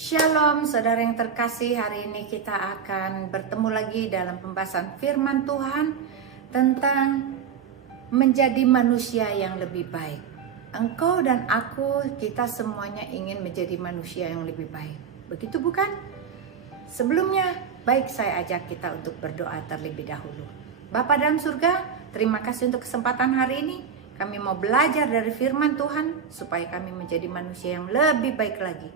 Shalom saudara yang terkasih, hari ini kita akan bertemu lagi dalam pembahasan firman Tuhan tentang menjadi manusia yang lebih baik. Engkau dan aku, kita semuanya ingin menjadi manusia yang lebih baik. Begitu bukan? Sebelumnya, baik saya ajak kita untuk berdoa terlebih dahulu. Bapa dalam surga, terima kasih untuk kesempatan hari ini. Kami mau belajar dari firman Tuhan supaya kami menjadi manusia yang lebih baik lagi.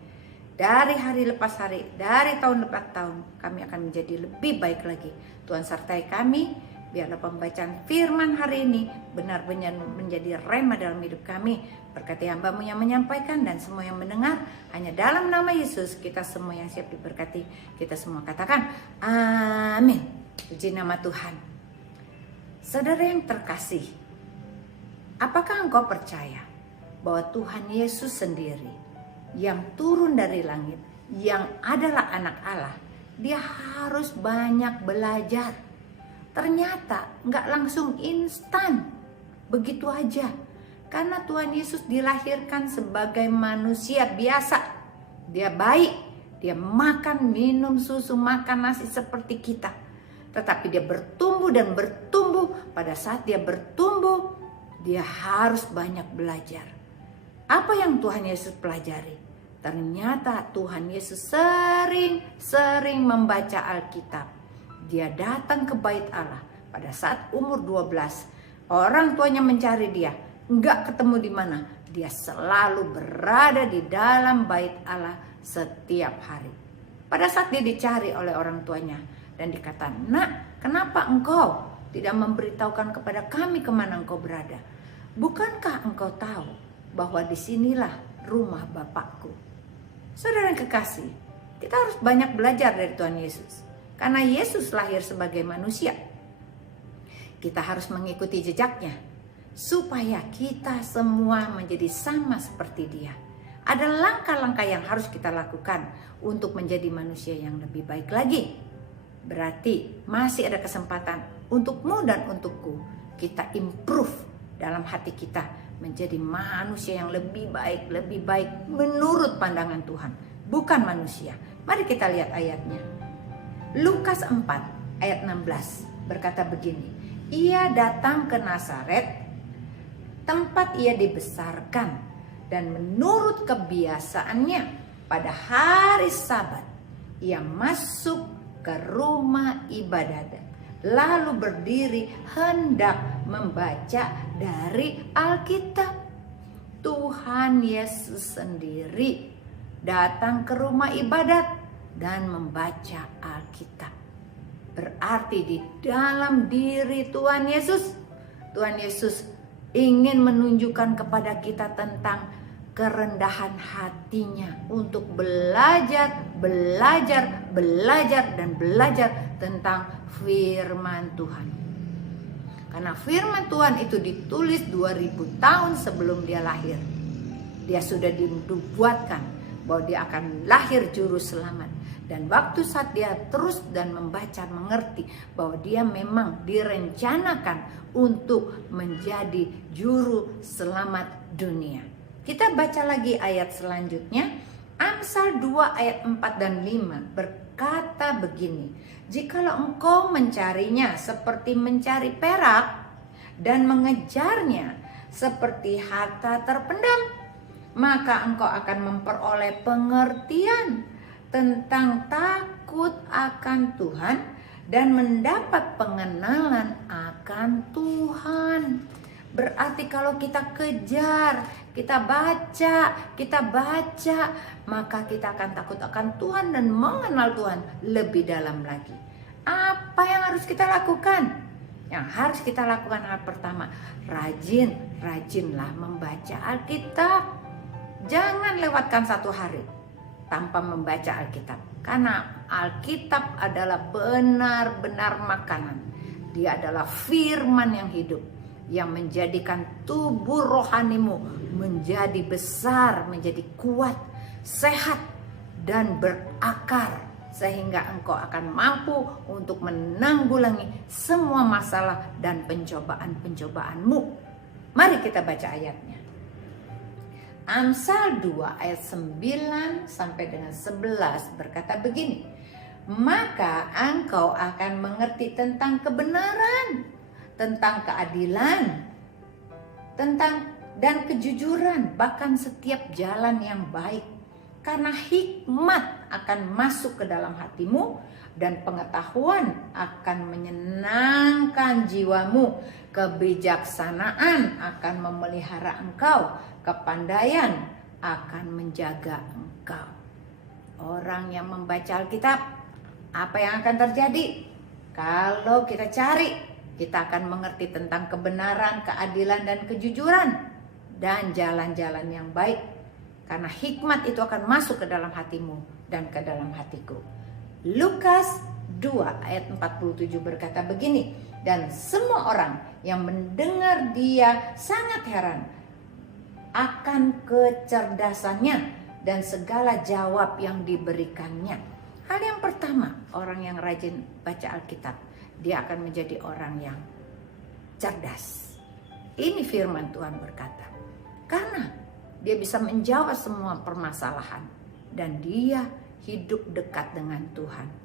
Dari hari lepas hari, dari tahun lepas tahun, kami akan menjadi lebih baik lagi. Tuhan sertai kami, biarlah pembacaan firman hari ini benar-benar menjadi rema dalam hidup kami. Berkati hamba-Mu yang menyampaikan dan semua yang mendengar, hanya dalam nama Yesus kita semua yang siap diberkati. Kita semua katakan amin. Puji nama Tuhan. Saudara yang terkasih, apakah engkau percaya bahwa Tuhan Yesus sendiri yang turun dari langit, yang adalah anak Allah, dia harus banyak belajar. Ternyata nggak langsung instan, begitu aja. Karena Tuhan Yesus dilahirkan sebagai manusia biasa. Dia baik, dia makan, minum susu, makan nasi seperti kita. Tetapi dia bertumbuh dan bertumbuh. Pada saat dia bertumbuh, dia harus banyak belajar. Apa yang Tuhan Yesus pelajari? Ternyata Tuhan Yesus sering membaca Alkitab. Dia datang ke bait Allah pada saat umur 12. Orang tuanya mencari dia, enggak ketemu di mana. Dia selalu berada di dalam bait Allah setiap hari. Pada saat dia dicari oleh orang tuanya dan dikatakan, "Nak, kenapa engkau tidak memberitahukan kepada kami kemana engkau berada? Bukankah engkau tahu bahwa disinilah rumah Bapakku?" Saudara yang kekasih, kita harus banyak belajar dari Tuhan Yesus. Karena Yesus lahir sebagai manusia. Kita harus mengikuti jejaknya. Supaya kita semua menjadi sama seperti dia. Ada langkah-langkah yang harus kita lakukan untuk menjadi manusia yang lebih baik lagi. Berarti masih ada kesempatan untukmu dan untukku. Kita improve dalam hati kita. Menjadi manusia yang lebih baik menurut pandangan Tuhan, bukan manusia. Mari kita lihat ayatnya. Lukas 4 ayat 16 berkata begini. Ia datang ke Nazaret, tempat ia dibesarkan, dan menurut kebiasaannya pada hari Sabat ia masuk ke rumah ibadat, lalu berdiri hendak membaca dari Alkitab. Tuhan Yesus sendiri datang ke rumah ibadat dan membaca Alkitab. Berarti di dalam diri Tuhan Yesus ingin menunjukkan kepada kita tentang kerendahan hatinya untuk belajar tentang firman Tuhan. Karena firman Tuhan itu ditulis 2000 tahun sebelum dia lahir. Dia sudah dinubuatkan bahwa dia akan lahir juru selamat. Dan waktu saat dia terus dan membaca, mengerti bahwa dia memang direncanakan untuk menjadi juru selamat dunia. Kita baca lagi ayat selanjutnya. Amsal 2 ayat 4 dan 5 berkata begini. Jikalau engkau mencarinya seperti mencari perak dan mengejarnya seperti harta terpendam, maka engkau akan memperoleh pengertian tentang takut akan Tuhan dan mendapat pengenalan akan Tuhan. Berarti kalau kita kejar, kita baca, maka kita akan takut akan Tuhan dan mengenal Tuhan lebih dalam lagi. Apa yang harus kita lakukan? Yang harus kita lakukan hal pertama, rajinlah membaca Alkitab. Jangan lewatkan satu hari tanpa membaca Alkitab. Karena Alkitab adalah benar-benar makanan. Dia adalah firman yang hidup, yang menjadikan tubuh rohanimu menjadi besar, menjadi kuat, sehat, dan berakar. Sehingga engkau akan mampu untuk menanggulangi semua masalah dan pencobaan-pencobaanmu. Mari kita baca ayatnya. Amsal 2 ayat 9 sampai dengan 11 berkata begini. Maka engkau akan mengerti tentang kebenaran, tentang keadilan, tentang dan kejujuran, bahkan setiap jalan yang baik. Karena hikmat akan masuk ke dalam hatimu dan pengetahuan akan menyenangkan jiwamu. Kebijaksanaan akan memelihara engkau, kepandaian akan menjaga engkau. Orang yang membaca Alkitab, apa yang akan terjadi? Kalau kita cari, kita akan mengerti tentang kebenaran, keadilan, dan kejujuran, dan jalan-jalan yang baik. Karena hikmat itu akan masuk ke dalam hatimu dan ke dalam hatiku. Lukas 2 ayat 47 berkata begini. Dan semua orang yang mendengar dia sangat heran akan kecerdasannya dan segala jawab yang diberikannya. Hal yang pertama, orang yang rajin baca Alkitab, dia akan menjadi orang yang cerdas. Ini firman Tuhan berkata. Karena dia bisa menjawab semua permasalahan dan dia hidup dekat dengan Tuhan.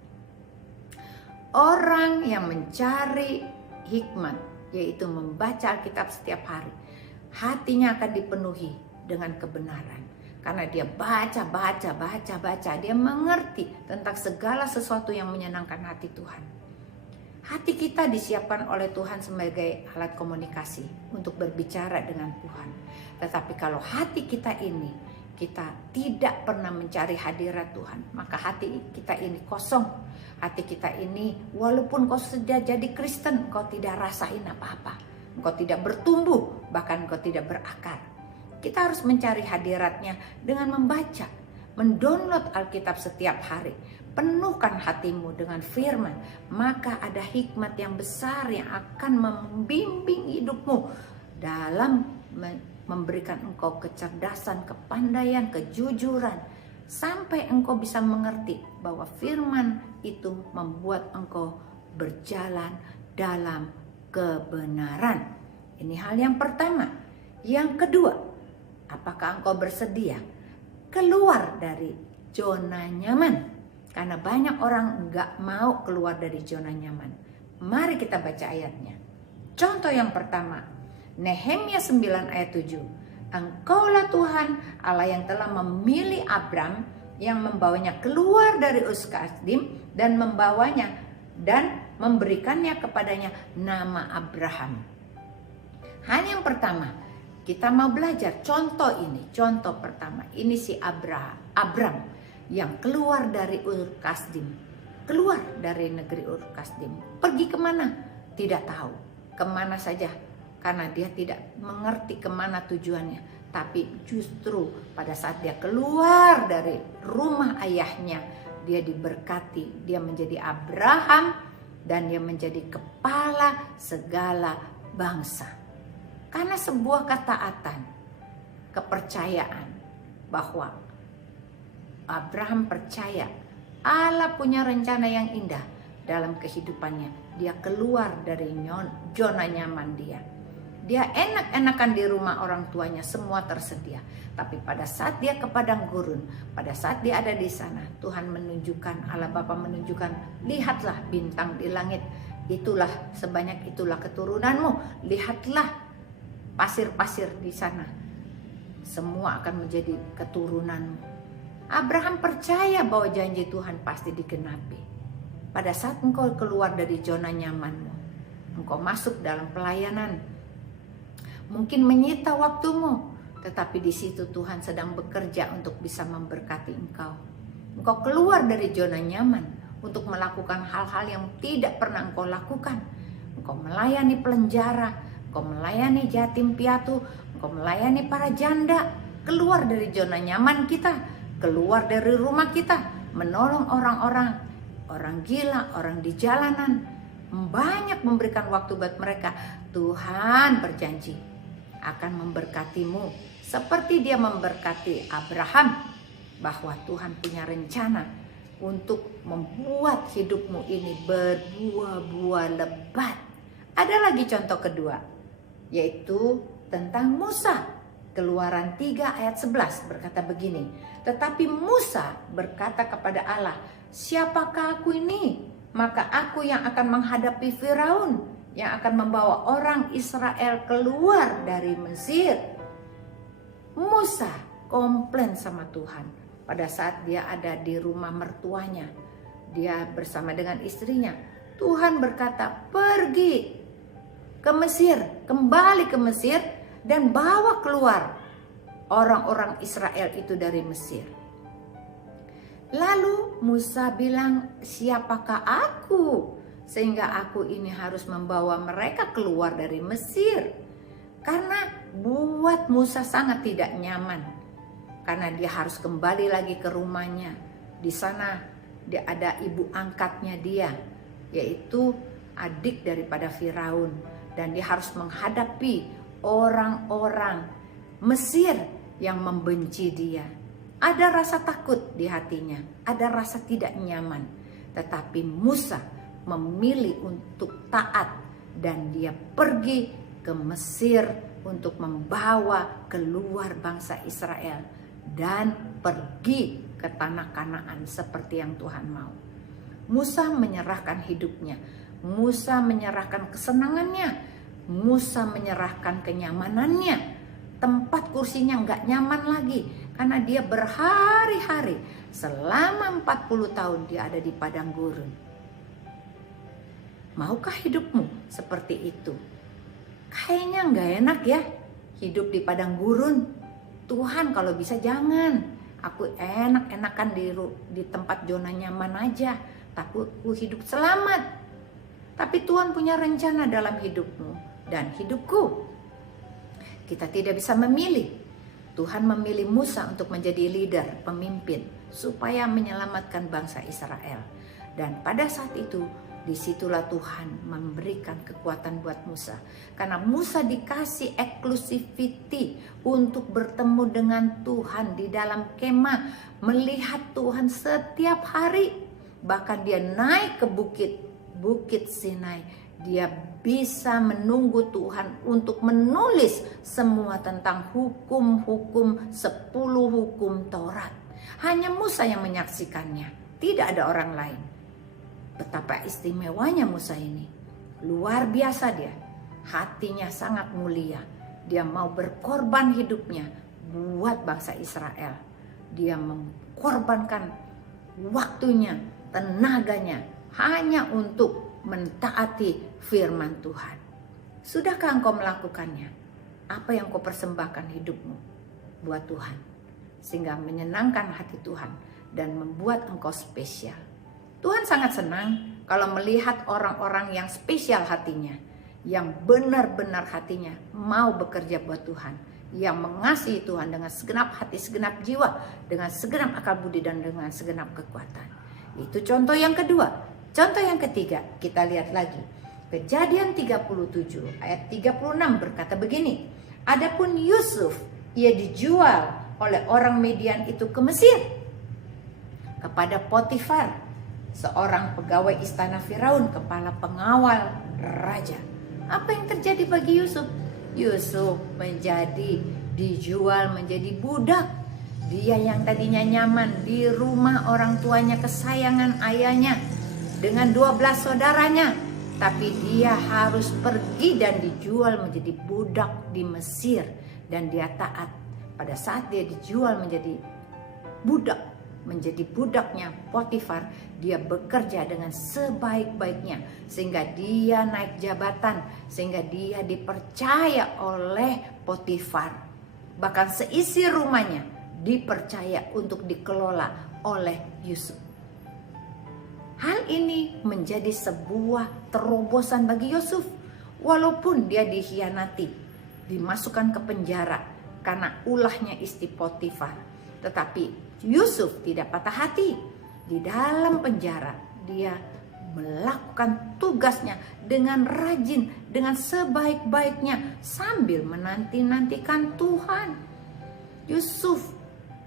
Orang yang mencari hikmat, yaitu membaca Alkitab setiap hari, hatinya akan dipenuhi dengan kebenaran. Karena dia baca, dia mengerti tentang segala sesuatu yang menyenangkan hati Tuhan. Hati kita disiapkan oleh Tuhan sebagai alat komunikasi untuk berbicara dengan Tuhan. Tetapi kalau hati kita ini, kita tidak pernah mencari hadirat Tuhan, maka hati kita ini kosong. Hati kita ini, walaupun kau sudah jadi Kristen, kau tidak rasain apa-apa. Kau tidak bertumbuh, bahkan kau tidak berakar. Kita harus mencari hadiratnya dengan membaca, mendownload Alkitab setiap hari. Penuhkan hatimu dengan firman, maka ada hikmat yang besar yang akan membimbing hidupmu dalam memberikan engkau kecerdasan, kepandaian, kejujuran, sampai engkau bisa mengerti bahwa firman itu membuat engkau berjalan dalam kebenaran. Ini hal yang pertama. Yang kedua, apakah engkau bersedia keluar dari zona nyaman? Karena banyak orang enggak mau keluar dari zona nyaman. Mari kita baca ayatnya. Contoh yang pertama, Nehemia 9 ayat 7. Engkaulah Tuhan Allah yang telah memilih Abram, yang membawanya keluar dari Ur Kasdim dan membawanya dan memberikannya kepadanya nama Abraham. Hal yang pertama, kita mau belajar contoh ini. Contoh pertama, ini si Abram yang keluar dari Ur Kasdim. Keluar dari negeri Ur Kasdim. Pergi kemana? Tidak tahu. Kemana saja. Karena dia tidak mengerti kemana tujuannya. Tapi justru pada saat dia keluar dari rumah ayahnya, dia diberkati. Dia menjadi Abraham dan dia menjadi kepala segala bangsa. Karena sebuah ketaatan, kepercayaan bahwa Abraham percaya Allah punya rencana yang indah dalam kehidupannya. Dia keluar dari zona nyaman dia. Dia enak-enakan di rumah orang tuanya, semua tersedia. Tapi pada saat dia ke padang gurun, pada saat dia ada di sana, Tuhan menunjukkan, Allah Bapa menunjukkan, lihatlah bintang di langit, itulah sebanyak itulah keturunanmu, lihatlah pasir-pasir di sana, semua akan menjadi keturunanmu. Abraham percaya bahwa janji Tuhan pasti digenapi. Pada saat engkau keluar dari zona nyamanmu, engkau masuk dalam pelayanan, mungkin menyita waktumu, tetapi di situ Tuhan sedang bekerja untuk bisa memberkati engkau. Engkau keluar dari zona nyaman untuk melakukan hal-hal yang tidak pernah engkau lakukan. Engkau melayani pelenjara, engkau melayani yatim piatu, engkau melayani para janda. Keluar dari zona nyaman kita, keluar dari rumah kita, menolong orang-orang, orang gila, orang di jalanan, banyak memberikan waktu buat mereka. Tuhan berjanji akan memberkatimu seperti dia memberkati Abraham, bahwa Tuhan punya rencana untuk membuat hidupmu ini berbuah-buah lebat. Ada lagi contoh kedua, yaitu tentang Musa. Keluaran 3 ayat 11 berkata begini, tetapi Musa berkata kepada Allah, siapakah aku ini? Maka aku yang akan menghadapi Firaun, yang akan membawa orang Israel keluar dari Mesir. Musa komplain sama Tuhan pada saat dia ada di rumah mertuanya. Dia bersama dengan istrinya. Tuhan berkata, pergi ke Mesir, kembali ke Mesir, dan bawa keluar orang-orang Israel itu dari Mesir. Lalu Musa bilang, siapakah aku sehingga aku ini harus membawa mereka keluar dari Mesir? Karena buat Musa sangat tidak nyaman, karena dia harus kembali lagi ke rumahnya. Di sana dia ada ibu angkatnya dia, yaitu adik daripada Firaun, dan dia harus menghadapi orang-orang Mesir yang membenci dia. Ada rasa takut di hatinya, ada rasa tidak nyaman. Tetapi Musa memilih untuk taat dan dia pergi ke Mesir untuk membawa keluar bangsa Israel dan pergi ke tanah Kanaan seperti yang Tuhan mau. Musa menyerahkan hidupnya, Musa menyerahkan kesenangannya, Musa menyerahkan kenyamanannya. Tempat kursinya nggak nyaman lagi karena dia berhari-hari selama 40 tahun dia ada di padang gurun. Maukah hidupmu seperti itu? Kayaknya nggak enak ya hidup di padang gurun. Tuhan, kalau bisa jangan. Aku enak-enakan di tempat zona nyaman aja, tapi aku hidup selamat. Tapi Tuhan punya rencana dalam hidupmu dan hidupku. Kita tidak bisa memilih. Tuhan memilih Musa untuk menjadi leader, pemimpin, supaya menyelamatkan bangsa Israel. Dan pada saat itu, disitulah Tuhan memberikan kekuatan buat Musa. Karena Musa dikasih exclusivity untuk bertemu dengan Tuhan di dalam kemah, melihat Tuhan setiap hari. Bahkan dia naik ke Bukit Sinai. Dia bisa menunggu Tuhan untuk menulis semua tentang hukum-hukum, 10 hukum Taurat. Hanya Musa yang menyaksikannya, tidak ada orang lain. Betapa istimewanya Musa ini. Luar biasa dia. Hatinya sangat mulia. Dia mau berkorban hidupnya buat bangsa Israel. Dia mengorbankan waktunya, tenaganya hanya untuk mentaati firman Tuhan. Sudahkah engkau melakukannya? Apa yang kau persembahkan hidupmu buat Tuhan, sehingga menyenangkan hati Tuhan dan membuat engkau spesial. Tuhan sangat senang kalau melihat orang-orang yang spesial hatinya, yang benar-benar hatinya mau bekerja buat Tuhan, yang mengasihi Tuhan dengan segenap hati, segenap jiwa, dengan segenap akal budi, dan dengan segenap kekuatan. Itu contoh yang kedua. Contoh yang ketiga, kita lihat lagi. Kejadian 37 ayat 36 berkata begini. Adapun Yusuf, ia dijual oleh orang Midian itu ke Mesir kepada Potifar, seorang pegawai istana Firaun, kepala pengawal raja. Apa yang terjadi bagi Yusuf? Yusuf dijual menjadi budak. Dia yang tadinya nyaman di rumah orang tuanya kesayangan ayahnya dengan 12 saudaranya, tapi dia harus pergi dan dijual menjadi budak di Mesir, dan dia taat. Pada saat dia dijual menjadi budaknya Potifar, dia bekerja dengan sebaik-baiknya sehingga dia naik jabatan, sehingga dia dipercaya oleh Potifar. Bahkan seisi rumahnya dipercaya untuk dikelola oleh Yusuf. Hal ini menjadi sebuah terobosan bagi Yusuf. Walaupun dia dikhianati, dimasukkan ke penjara karena ulahnya istri Potifar, tetapi Yusuf tidak patah hati. Di dalam penjara dia melakukan tugasnya dengan rajin, dengan sebaik-baiknya, sambil menanti-nantikan Tuhan. Yusuf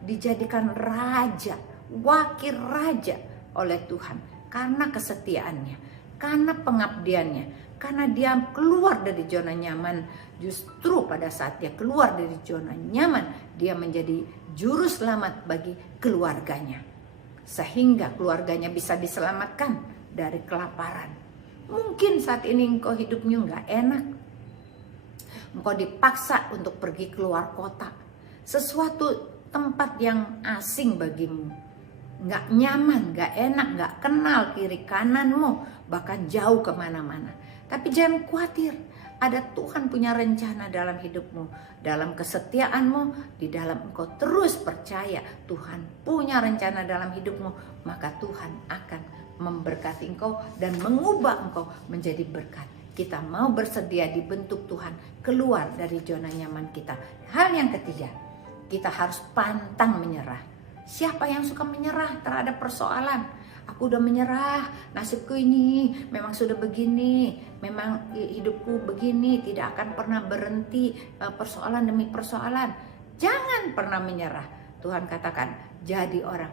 dijadikan raja, wakil raja oleh Tuhan karena kesetiaannya, karena pengabdiannya, karena dia keluar dari zona nyaman. Justru pada saat dia keluar dari zona nyaman, dia menjadi juru selamat bagi keluarganya, sehingga keluarganya bisa diselamatkan dari kelaparan. Mungkin saat ini engkau hidupnya nggak enak, engkau dipaksa untuk pergi keluar kota, sesuatu tempat yang asing bagimu, nggak nyaman, nggak enak, nggak kenal kiri kananmu, bahkan jauh kemana-mana. Tapi jangan khawatir, ada Tuhan punya rencana dalam hidupmu, dalam kesetiaanmu, di dalam engkau terus percaya Tuhan punya rencana dalam hidupmu, maka Tuhan akan memberkati engkau dan mengubah engkau menjadi berkat. Kita mau bersedia dibentuk Tuhan keluar dari zona nyaman kita. Hal yang ketiga, kita harus pantang menyerah. Siapa yang suka menyerah terhadap persoalan? Aku udah menyerah, nasibku ini memang sudah begini, memang hidupku begini, tidak akan pernah berhenti persoalan demi persoalan. Jangan pernah menyerah. Tuhan katakan, jadi orang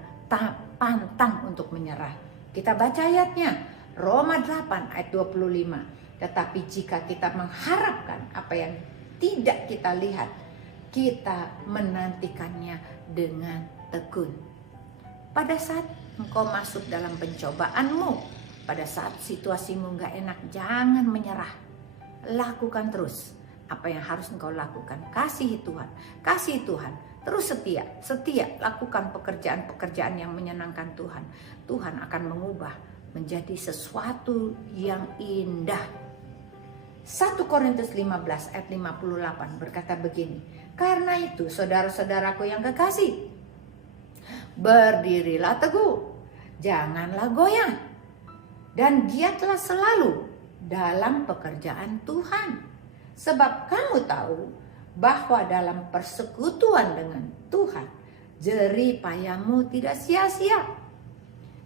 pantang untuk menyerah. Kita baca ayatnya, Roma 8 ayat 25. Tetapi jika kita mengharapkan apa yang tidak kita lihat, kita menantikannya dengan tekun. Pada saat engkau masuk dalam pencobaanmu, pada saat situasimu gak enak, jangan menyerah. Lakukan terus apa yang harus engkau lakukan. Kasihi Tuhan, terus setia lakukan pekerjaan-pekerjaan yang menyenangkan Tuhan. Tuhan akan mengubah menjadi sesuatu yang indah. 1 Korintus 15 ayat 58 berkata begini, karena itu saudara-saudaraku yang kekasih, berdirilah teguh, janganlah goyah, dan giatlah selalu dalam pekerjaan Tuhan. Sebab kamu tahu bahwa dalam persekutuan dengan Tuhan, jerih payahmu tidak sia-sia.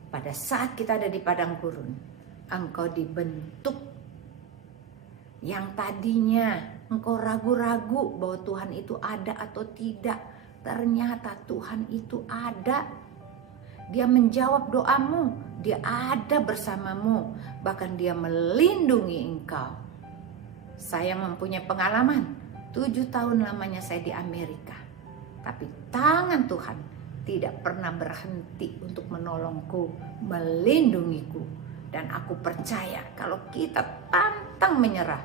Pada saat kita ada di padang gurun, engkau dibentuk. Yang tadinya engkau ragu-ragu bahwa Tuhan itu ada atau tidak, ternyata Tuhan itu ada. Dia menjawab doamu, dia ada bersamamu, bahkan dia melindungi engkau. Saya mempunyai pengalaman, 7 tahun lamanya saya di Amerika. Tapi tangan Tuhan tidak pernah berhenti untuk menolongku, melindungiku. Dan aku percaya kalau kita pantang menyerah,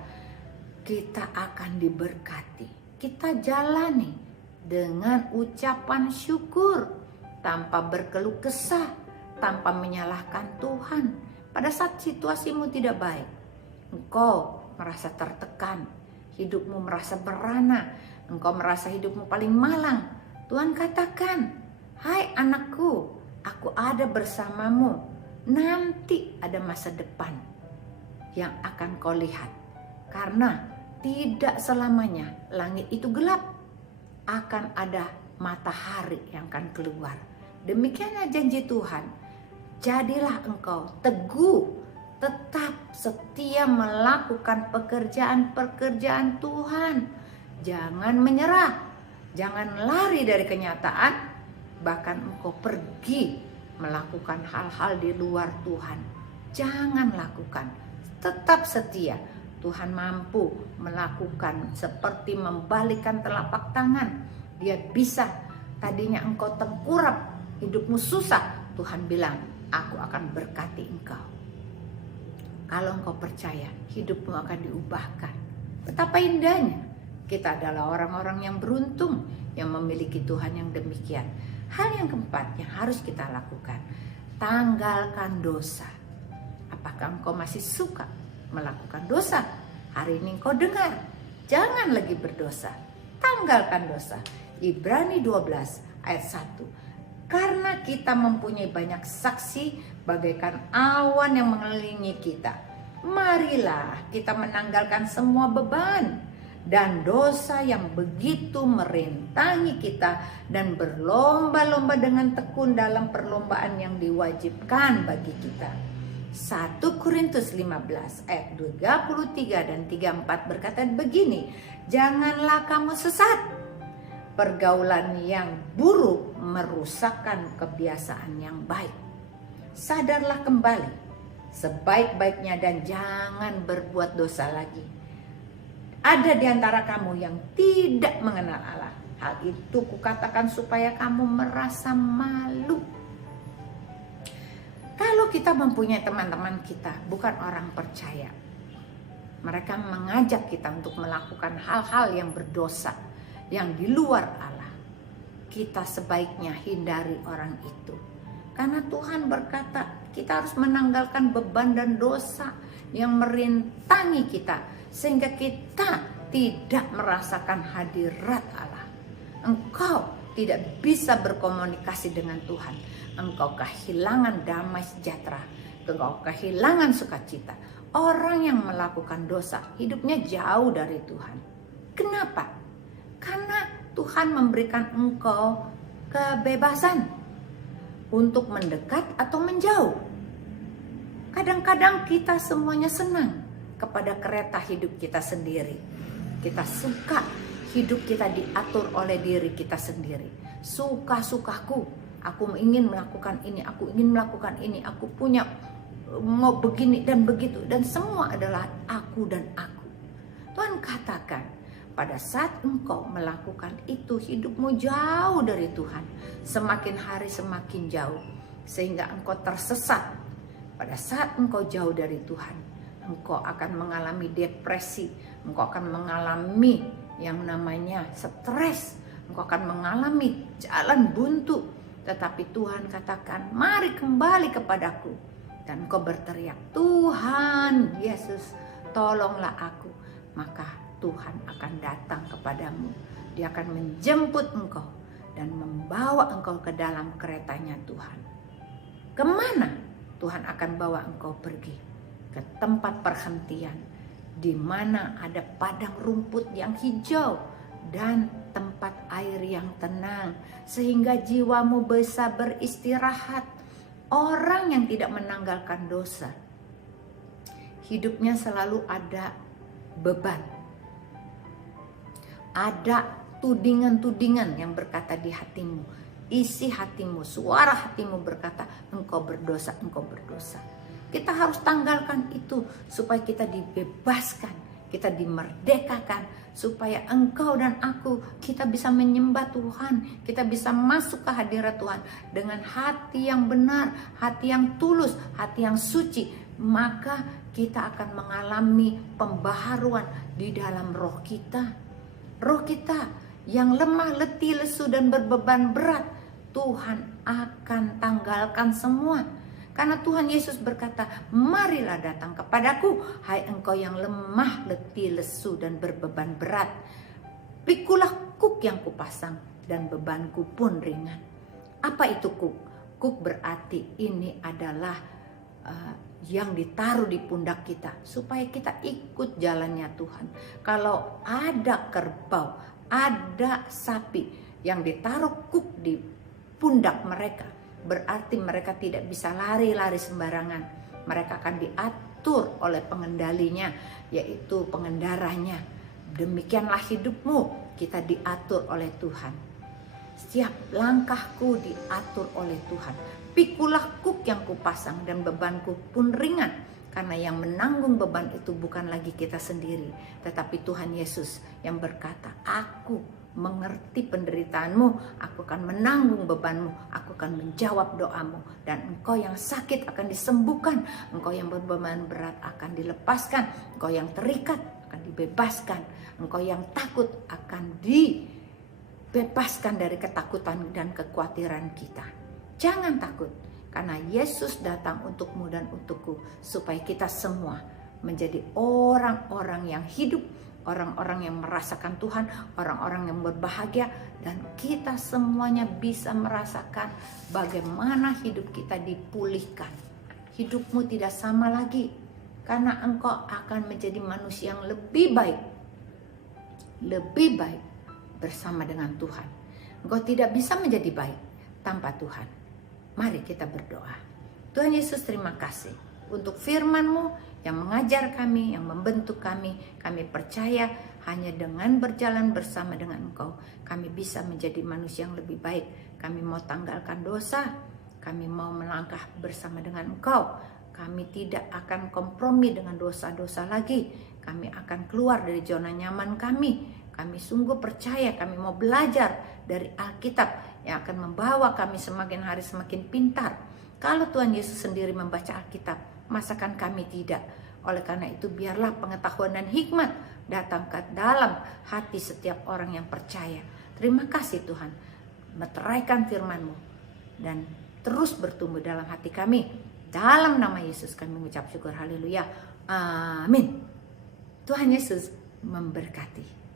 kita akan diberkati. Kita jalani dengan ucapan syukur, tanpa berkeluh kesah, tanpa menyalahkan Tuhan. Pada saat situasimu tidak baik, engkau merasa tertekan, hidupmu merasa berana, engkau merasa hidupmu paling malang. Tuhan katakan, hai anakku, aku ada bersamamu. Nanti ada masa depan yang akan kau lihat. Karena tidak selamanya langit itu gelap. Akan ada matahari yang akan keluar. Demikianlah janji Tuhan. Jadilah engkau teguh, tetap setia melakukan pekerjaan-pekerjaan Tuhan. Jangan menyerah, jangan lari dari kenyataan, bahkan engkau pergi melakukan hal-hal di luar Tuhan. Jangan lakukan, tetap setia. Tuhan mampu melakukan seperti membalikkan telapak tangan. Dia bisa. Tadinya engkau tengkurap, hidupmu susah, Tuhan bilang, aku akan berkati engkau. Kalau engkau percaya, hidupmu akan diubahkan. Betapa indahnya. Kita adalah orang-orang yang beruntung, yang memiliki Tuhan yang demikian. Hal yang keempat yang harus kita lakukan, tanggalkan dosa. Apakah engkau masih suka melakukan dosa? Hari ini engkau dengar, jangan lagi berdosa. Tanggalkan dosa. Ibrani 12 ayat 1. Karena kita mempunyai banyak saksi bagaikan awan yang mengelilingi kita, marilah kita menanggalkan semua beban dan dosa yang begitu merintangi kita, dan berlomba-lomba dengan tekun dalam perlombaan yang diwajibkan bagi kita. 1 Korintus 15 ayat 33 dan 34 berkata begini, janganlah kamu sesat. Pergaulan yang buruk merusakkan kebiasaan yang baik. Sadarlah kembali sebaik-baiknya dan jangan berbuat dosa lagi. Ada di antara kamu yang tidak mengenal Allah. Hal itu kukatakan supaya kamu merasa malu. Kalau kita mempunyai teman-teman kita bukan orang percaya, mereka mengajak kita untuk melakukan hal-hal yang berdosa, yang di luar Allah, kita sebaiknya hindari orang itu. Karena Tuhan berkata kita harus menanggalkan beban dan dosa yang merintangi kita, sehingga kita tidak merasakan hadirat Allah. Engkau tidak bisa berkomunikasi dengan Tuhan. Engkau kehilangan damai sejahtera, engkau kehilangan sukacita. Orang yang melakukan dosa hidupnya jauh dari Tuhan. Kenapa? Karena Tuhan memberikan engkau kebebasan untuk mendekat atau menjauh. Kadang-kadang kita semuanya senang kepada kereta hidup kita sendiri. Kita suka hidup kita diatur oleh diri kita sendiri. Suka-sukaku, aku ingin melakukan ini, aku ingin melakukan ini, aku punya mau begini dan begitu, dan semua adalah aku dan aku. Tuhan katakan, pada saat engkau melakukan itu, hidupmu jauh dari Tuhan, semakin hari semakin jauh, sehingga engkau tersesat. Pada saat engkau jauh dari Tuhan, engkau akan mengalami depresi, engkau akan mengalami yang namanya stres, engkau akan mengalami jalan buntu. Tetapi Tuhan katakan, mari kembali kepadaku. Dan engkau berteriak, Tuhan Yesus, tolonglah aku. Maka Tuhan akan datang kepadamu. Dia akan menjemput engkau dan membawa engkau ke dalam keretanya Tuhan. Kemana Tuhan akan bawa engkau pergi? Ke tempat perhentian, di mana ada padang rumput yang hijau dan tempat air yang tenang, sehingga jiwamu bisa beristirahat. Orang yang tidak menanggalkan dosa, hidupnya selalu ada beban, ada tudingan-tudingan yang berkata di hatimu, isi hatimu, suara hatimu berkata, engkau berdosa, engkau berdosa. Kita harus tanggalkan itu supaya kita dibebaskan, kita dimerdekakan, supaya engkau dan aku, kita bisa menyembah Tuhan, kita bisa masuk ke hadirat Tuhan dengan hati yang benar, hati yang tulus, hati yang suci. Maka kita akan mengalami pembaharuan di dalam roh kita. Roh kita yang lemah, letih, lesu dan berbeban berat, Tuhan akan tanggalkan semua. Karena Tuhan Yesus berkata, marilah datang kepadaku, hai engkau yang lemah, letih, lesu, dan berbeban berat. Pikulah kuk yang kupasang, dan bebanku pun ringan. Apa itu kuk? Kuk berarti ini adalah yang ditaruh di pundak kita, supaya kita ikut jalannya Tuhan. Kalau ada kerbau, ada sapi yang ditaruh kuk di pundak mereka, berarti mereka tidak bisa lari-lari sembarangan. Mereka akan diatur oleh pengendalinya, yaitu pengendaranya. Demikianlah hidupmu, kita diatur oleh Tuhan. Setiap langkahku diatur oleh Tuhan. Pikulah kuk yang kupasang dan bebanku pun ringan. Karena yang menanggung beban itu bukan lagi kita sendiri, tetapi Tuhan Yesus yang berkata, aku mengerti penderitaanmu, aku akan menanggung bebanmu, aku akan menjawab doamu, dan engkau yang sakit akan disembuhkan, engkau yang berbeban berat akan dilepaskan, engkau yang terikat akan dibebaskan, engkau yang takut akan dibebaskan dari ketakutan dan kekhawatiran kita. Jangan takut, karena Yesus datang untukmu dan untukku, supaya kita semua menjadi orang-orang yang hidup, orang-orang yang merasakan Tuhan, orang-orang yang berbahagia, dan kita semuanya bisa merasakan bagaimana hidup kita dipulihkan. Hidupmu tidak sama lagi, karena engkau akan menjadi manusia yang lebih baik bersama dengan Tuhan. Engkau tidak bisa menjadi baik tanpa Tuhan. Mari kita berdoa. Tuhan Yesus, terima kasih untuk firman-Mu yang mengajar kami, yang membentuk kami. Kami percaya hanya dengan berjalan bersama dengan Engkau, kami bisa menjadi manusia yang lebih baik. Kami mau tanggalkan dosa, kami mau melangkah bersama dengan Engkau. Kami tidak akan kompromi dengan dosa-dosa lagi. Kami akan keluar dari zona nyaman kami. Kami sungguh percaya, kami mau belajar dari Alkitab yang akan membawa kami semakin hari semakin pintar. Kalau Tuhan Yesus sendiri membaca Alkitab, masakan kami tidak? Oleh karena itu biarlah pengetahuan dan hikmat datang ke dalam hati setiap orang yang percaya. Terima kasih Tuhan, meteraikan firman-Mu dan terus bertumbuh dalam hati kami. Dalam nama Yesus kami mengucap syukur, haleluya, amin. Tuhan Yesus memberkati.